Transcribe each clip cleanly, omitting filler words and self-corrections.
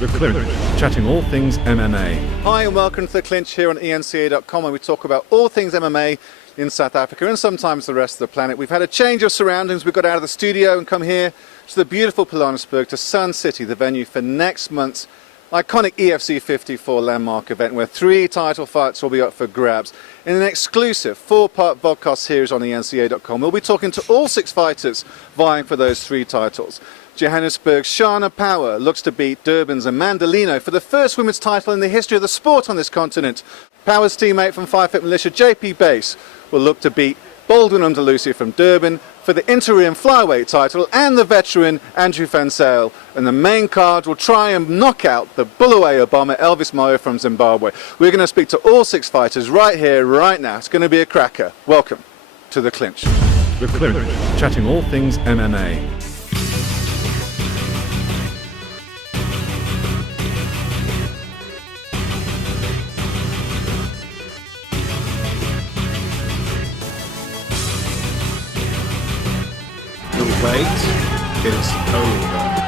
The Clinch, chatting all things MMA. Hi and welcome to The Clinch here on eNCA.com, where we talk about all things MMA in South Africa and sometimes the rest of the planet. We've had a change of surroundings. We've got out of the studio and come here to the beautiful Pilanesberg, to Sun City, the venue for next month's iconic EFC 54 landmark event, where 3 title fights will be up for grabs. In an exclusive 4-part Vodcast series on eNCA.com, we'll be talking to all 6 fighters vying for those 3 titles. Johannesburg's Shana Power looks to beat Durban's Amanda Lino for the first women's title in the history of the sport on this continent. Power's teammate from 5 Foot Militia, JP Bass, will look to beat Baldwin Umdalusi from Durban for the interim flyweight title, and the veteran Andrew Van Zyl. And the main card will try and knock out the Bulawayo bomber Elvis Moyo from Zimbabwe. We're going to speak to all 6 fighters right here, right now. It's going to be a cracker. Welcome to The Clinch. The Clinch, chatting all things MMA. The wait is over.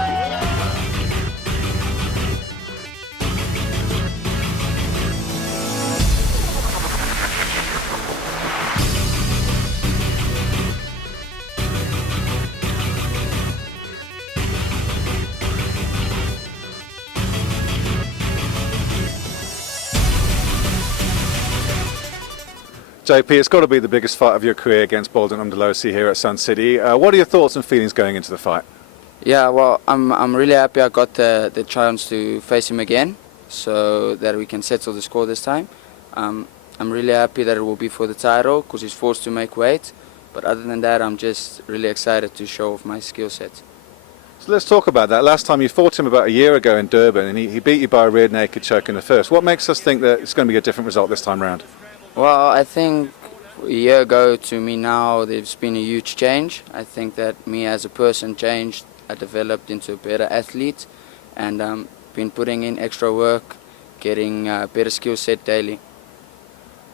JP, it's got to be the biggest fight of your career against Baldwin Umdalusi here at Sun City. What are your thoughts and feelings going into the fight? Yeah, well, I'm really happy I got the chance to face him again, so that we can settle the score this time. I'm really happy that it will be for the title, because he's forced to make weight. But other than that, I'm just really excited to show off my skill set. So let's talk about that. Last time you fought him about a year ago in Durban, and he beat you by a rear naked choke in the first. What makes us think that it's going to be a different result this time round? Well, I think a year ago to me now, there's been a huge change. I think that me as a person changed. I developed into a better athlete, and been putting in extra work, getting a better skill set daily.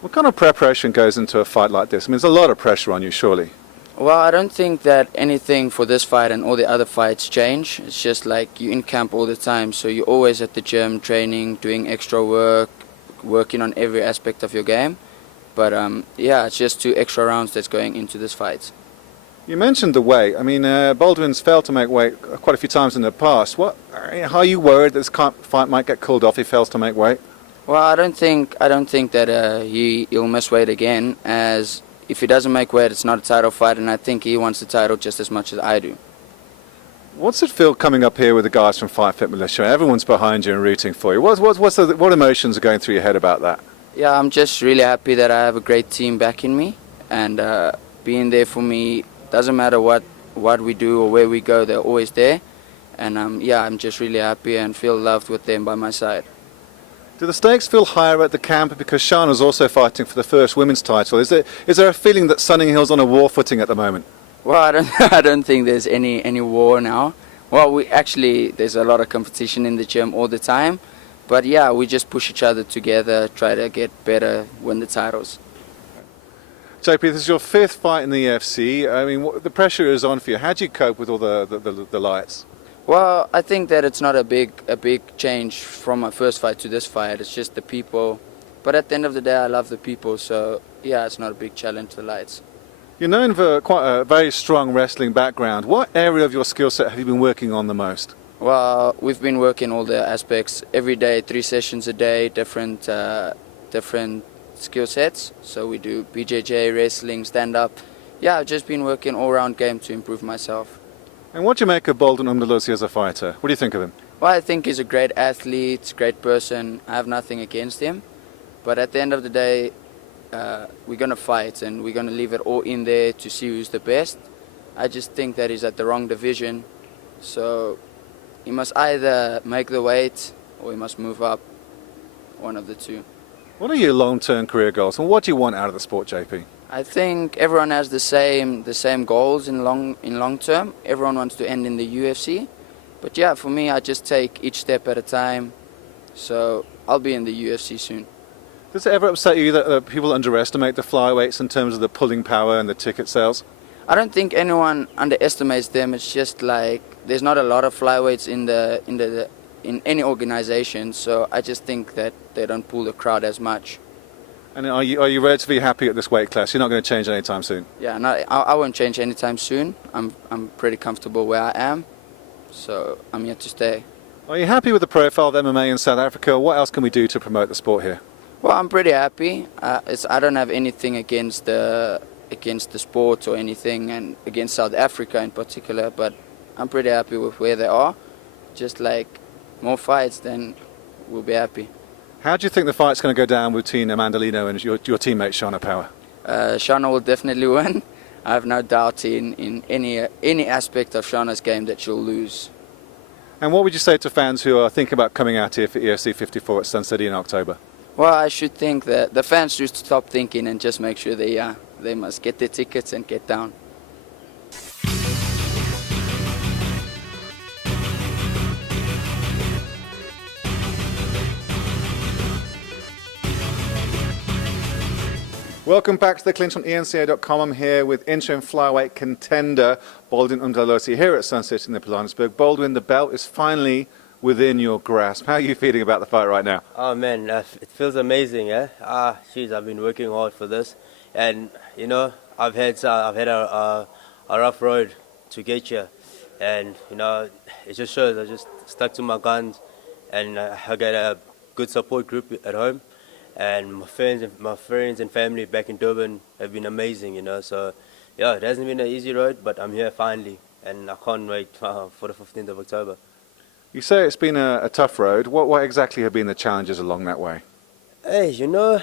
What kind of preparation goes into a fight like this? I mean, there's a lot of pressure on you, surely. Well, I don't think that anything for this fight and all the other fights change. It's just like you're in camp all the time, so you're always at the gym training, doing extra work, working on every aspect of your game. But yeah, it's just 2 extra rounds that's going into this fight. You mentioned the weight. I mean, Baldwin's failed to make weight quite a few times in the past. How are you worried that this fight might get called off if he fails to make weight? Well, I don't think that he'll miss weight again, as if he doesn't make weight, it's not a title fight, and I think he wants the title just as much as I do. What's it feel coming up here with the guys from 5 Foot Militia? Everyone's behind you and rooting for you. What emotions are going through your head about that? Yeah, I'm just really happy that I have a great team backing me, and being there for me. Doesn't matter what we do or where we go, they're always there. And yeah, I'm just really happy and feel loved with them by my side. Do the stakes feel higher at the camp because Shana's also fighting for the first women's title? Is there a feeling that Sunninghill's on a war footing at the moment? Well, I don't think there's any war now. Well, there's a lot of competition in the gym all the time. But yeah, we just push each other together, try to get better, win the titles. JP, this is your 5th fight in the EFC. I mean, the pressure is on for you. How do you cope with all the lights? Well, I think that it's not a big change from my first fight to this fight. It's just the people. But at the end of the day, I love the people. So yeah, it's not a big challenge, the lights. You're known for quite a very strong wrestling background. What area of your skill set have you been working on the most? Well, we've been working all the aspects every day, 3 sessions a day, different skill sets. So we do BJJ, wrestling, stand-up. Yeah, I've just been working all-round game to improve myself. And what do you make of Baldwin Umdalusi as a fighter? What do you think of him? Well, I think he's a great athlete, great person. I have nothing against him. But at the end of the day, we're going to fight, and we're going to leave it all in there to see who's the best. I just think that he's at the wrong division. So he must either make the weight or he must move up, one of the 2. What are your long-term career goals, and what do you want out of the sport, JP? I think everyone has the same goals in long term. Everyone wants to end in the UFC. But yeah, for me, I just take each step at a time. So I'll be in the UFC soon. Does it ever upset you that people underestimate the flyweights in terms of the pulling power and the ticket sales? I don't think anyone underestimates them. It's just like there's not a lot of flyweights in in any organization. So I just think that they don't pull the crowd as much. And are you relatively happy at this weight class? You're not going to change anytime soon? Yeah, no, I won't change anytime soon. I'm pretty comfortable where I am, so I'm here to stay. Are you happy with the profile of MMA in South Africa? What else can we do to promote the sport here? Well, I'm pretty happy. I don't have anything against the sport or anything, and against South Africa in particular. But I'm pretty happy with where they are. Just like more fights, then we'll be happy. How do you think the fight's going to go down between Amanda Lino and your teammate Shauna Power? Shauna will definitely win. I have no doubt in any aspect of Shauna's game that she'll lose. And what would you say to fans who are thinking about coming out here for EFC 54 at Sun City in October? Well, I should think that the fans should stop thinking and just make sure they must get their tickets and get down. Welcome back to the Clinch on eNCA.com. I'm here with interim flyweight contender Baldwin Umdalosi here at Sun City in the Pilanesberg. Baldwin, the belt is finally within your grasp. How are you feeling about the fight right now? Oh man, it feels amazing, eh? Jeez, I've been working hard for this, and you know, I've had a rough road to get here, and you know, it just shows I just stuck to my guns, and I got a good support group at home, and my friends and family back in Durban have been amazing, you know. So yeah, it hasn't been an easy road, but I'm here finally, and I can't wait for the 15th of October. You say it's been a tough road. What exactly have been the challenges along that way? Hey, you know,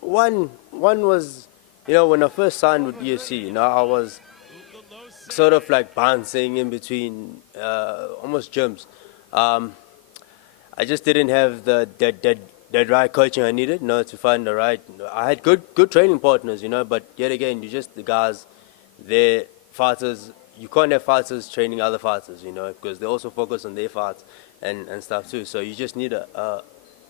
one was, you know, when I first signed with UFC, you know, I was sort of like bouncing in between almost gyms. I just didn't have that right coaching I needed, you know, to find the right. I had good training partners, you know, but yet again, you just the guys, they're fighters. You can't have fighters training other fighters, you know, because they also focus on their fights and stuff too. So you just need a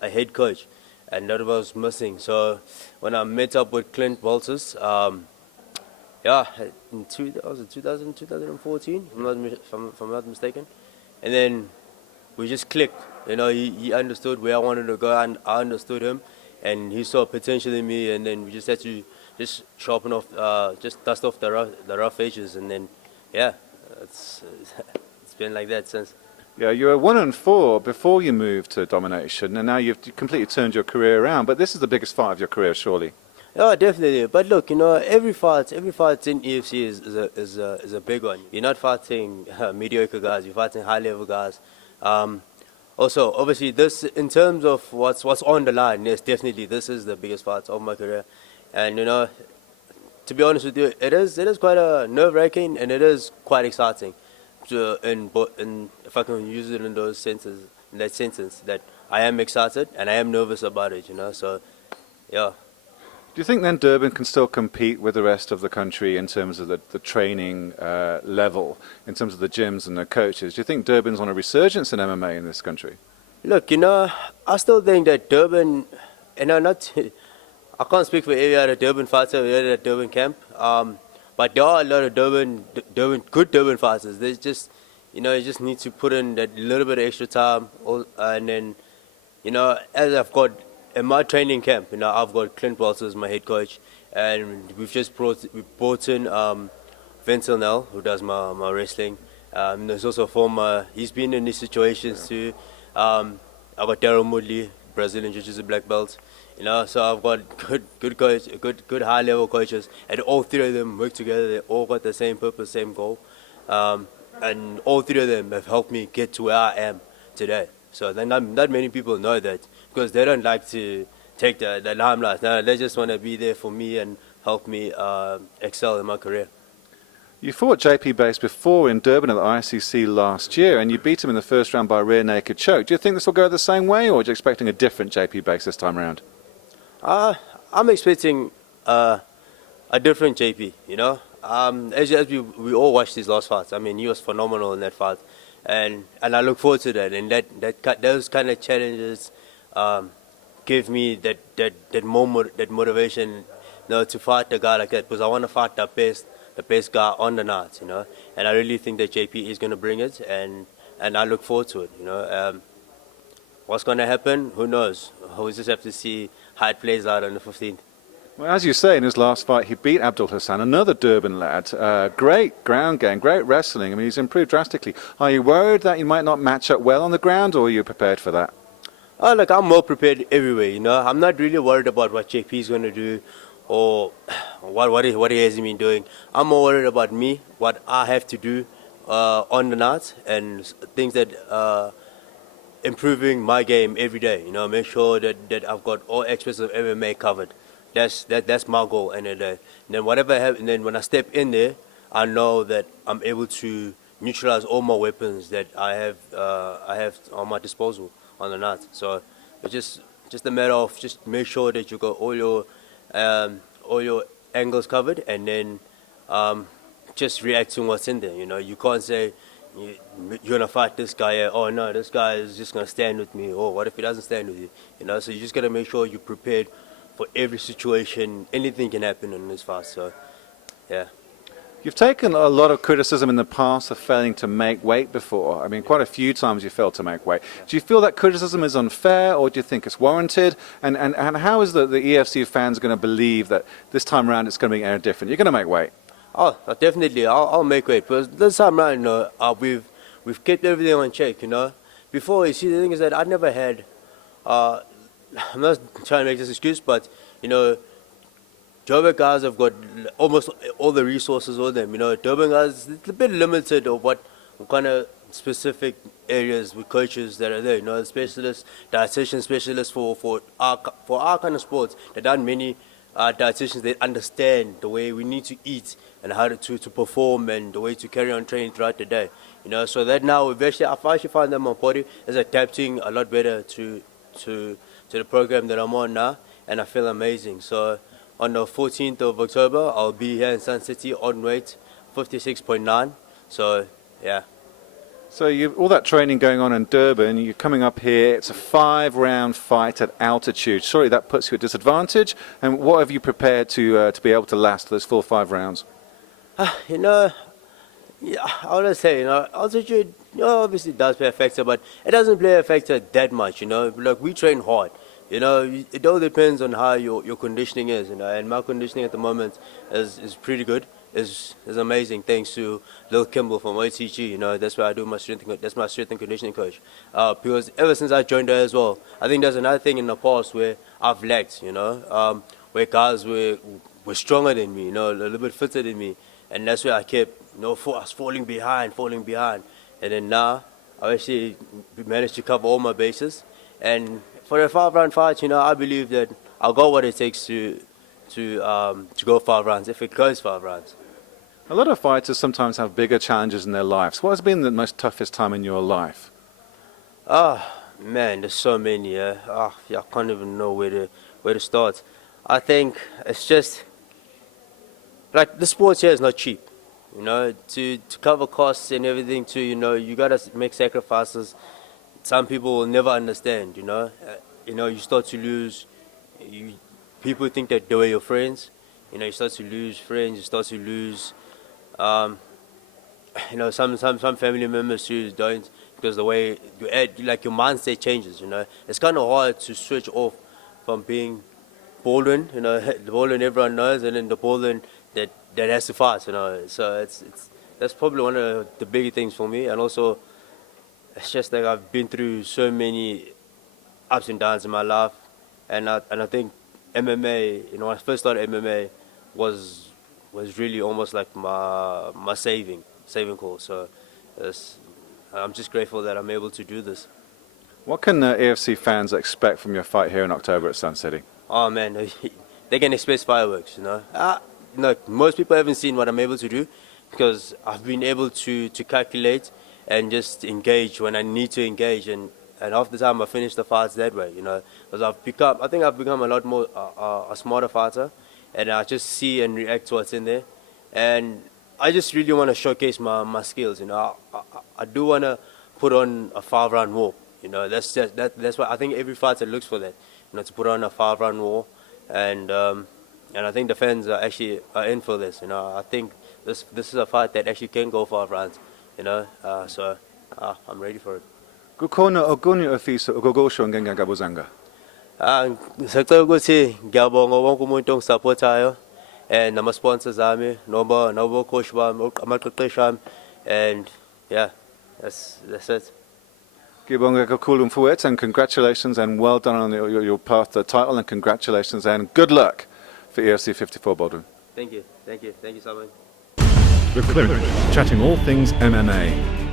head coach, and that was missing. So when I met up with Clint Walters, yeah, in 2014, if I'm not mistaken, and then we just clicked. You know, he understood where I wanted to go, and I understood him, and he saw potential in me, and then we just had to just sharpen off, just dust off the rough edges, and then. Yeah, it's been like that since. Yeah, you were 1-4 before you moved to domination, and now you've completely turned your career around. But this is the biggest fight of your career, surely. Yeah, definitely. But look, you know, every fight in UFC is a big one. You're not fighting mediocre guys. You're fighting high level guys. Also, obviously, this in terms of what's on the line. Yes, definitely, this is the biggest fight of my career, and you know. To be honest with you, it is quite a nerve-wracking, and it is quite exciting. And if I can use it in that sentence, that I am excited and I am nervous about it, you know. So, yeah. Do you think then Durban can still compete with the rest of the country in terms of the training level, in terms of the gyms and the coaches? Do you think Durban's on a resurgence in MMA in this country? Look, you know, I still think that Durban, and I can't speak for every other Durban fighter here at Durban camp, but there are a lot of good Durban fighters. There's just, you know, you just need to put in that little bit of extra time, and then, you know, as I've got in my training camp, you know, I've got Clint Walters, my head coach, and we've brought in Vincent Nell, who does my wrestling. There's also he's been in these situations too. I've got Daryl Moodley, Brazilian Jiu-Jitsu black belt. You know, so I've got good coach, good high level coaches, and all three of them work together. They all got the same purpose, same goal, and all three of them have helped me get to where I am today. So then not many people know that, because they don't like to take the limelight. No, they just want to be there for me and help me excel in my career. You fought JP Bass before in Durban at the ICC last year, and you beat him in the first round by a rear naked choke. Do you think this will go the same way, or are you expecting a different JP Bass this time around? I'm expecting a different JP, you know. As we all watched his last fights, I mean, he was phenomenal in that fight, and I look forward to that. And those kind of challenges give me that motivation, you know, to fight a guy like that, because I want to fight the best guy on the night, you know. And I really think that JP is going to bring it, and and I look forward to it. What's going to happen? Who knows? We just have to see how it plays out on the 15th. Well, as you say, in his last fight, he beat Abdul Hassan, another Durban lad. Great ground game, great wrestling. I mean, he's improved drastically. Are you worried that you might not match up well on the ground, or are you prepared for that? Oh, look, I'm more prepared everywhere. I'm not really worried about what JP is going to do or what he has been doing. I'm more worried about me, what I have to do on the night, and things that improving my game every day. Make sure that I've got all aspects of MMA covered. That's my goal end of the day. And then whatever happens, and then when I step in there, I know that I'm able to neutralize all my weapons that I have on my disposal on the night. So it's just a matter of just make sure that you got all your angles covered, and then just react to what's in there. You can't say you're gonna fight this guy. Oh no, this guy is just gonna stand with me. Or what if he doesn't stand with you? So you just gotta make sure you're prepared for every situation. Anything can happen in this fight. So yeah. You've taken a lot of criticism in the past of failing to make weight before. I mean, quite a few times you failed to make weight. Do you feel that criticism is unfair, or do you think it's warranted? And how is the EFC fans going to believe that this time around it's going to be any different? You're going to make weight. Oh, definitely. I'll make weight. But this time around, we've kept everything on check. Before, you see, the thing is that I never had. I'm not trying to make this excuse, but Joburg guys have got almost all the resources on them. Durban guys, it's a bit limited of what kind of specific areas with coaches that are there. Specialists, dietitian specialists for our kind of sports. There aren't many dietitians that understand the way we need to eat and how to perform and the way to carry on training throughout the day. So that now I've actually found that my body is adapting a lot better to the program that I'm on now, and I feel amazing. So on the 14th of October, I'll be here in Sun City on weight 56.9. So, yeah. So you've all that training going on in Durban, you're coming up here, it's a 5-round fight at altitude. Surely that puts you at disadvantage. And what have you prepared to be able to last those full 5 rounds? Yeah, I want to say, altitude obviously does play a factor, but it doesn't play a factor that much, Look, we train hard. It all depends on how your conditioning is, and my conditioning at the moment is pretty good. Is amazing thanks to Lil Kimball from OTG. That's where I do my that's my strength and conditioning coach. Because ever since I joined her as well, I think there's another thing in the past where I've lacked, where guys were stronger than me, a little bit fitter than me, and that's where I kept, I was falling behind, and then now I actually managed to cover all my bases. And for a 5-round fight, I believe that I'll go what it takes to go 5 rounds, if it goes 5 rounds. A lot of fighters sometimes have bigger challenges in their lives. What has been the most toughest time in your life? Man, there's so many. I can't even know where to start. I think it's just like the sports here is not cheap. To cover costs and everything too. You gotta make sacrifices. Some people will never understand. You start to lose. People think that they were your friends. You start to lose friends. You start to lose. Some family members who don't, because the way you add, like your mindset changes. It's kind of hard to switch off from being Baldwin. The Baldwin everyone knows, and then the Baldwin that has to fight. So that's probably one of the big things for me, and also. It's just like I've been through so many ups and downs in my life, and I think MMA, when I first started MMA, was really almost like my saving call. So I'm just grateful that I'm able to do this. What can AFC fans expect from your fight here in October at Sun City? Oh man, they can expect fireworks. Most people haven't seen what I'm able to do, because I've been able to calculate and just engage when I need to engage, and half the time I finish the fights that way, because I've become a lot more a smarter fighter, and I just see and react to what's in there, and I just really want to showcase my skills. I do want to put on a 5-round war. That's why I think every fighter looks for that, to put on a 5-round war, and I think the fans are actually in for this. I think this is a fight that actually can go 5 rounds. So I'm ready for it. Kukhona okunye ofisa ukukusho ngengangabuzanga. Ngisacela ukuthi ngiyabonga wonke umuntu ongisupportayo and nama-sponsors ami nabo coach bami amaqeqeshi ami and yeah, that's it. Ngibonga kakhulu mfowethu, and congratulations and well done on your path to the title, and congratulations and good luck for EFC 54 Baldwin. Thank you so much. The Clinch, chatting all things MMA.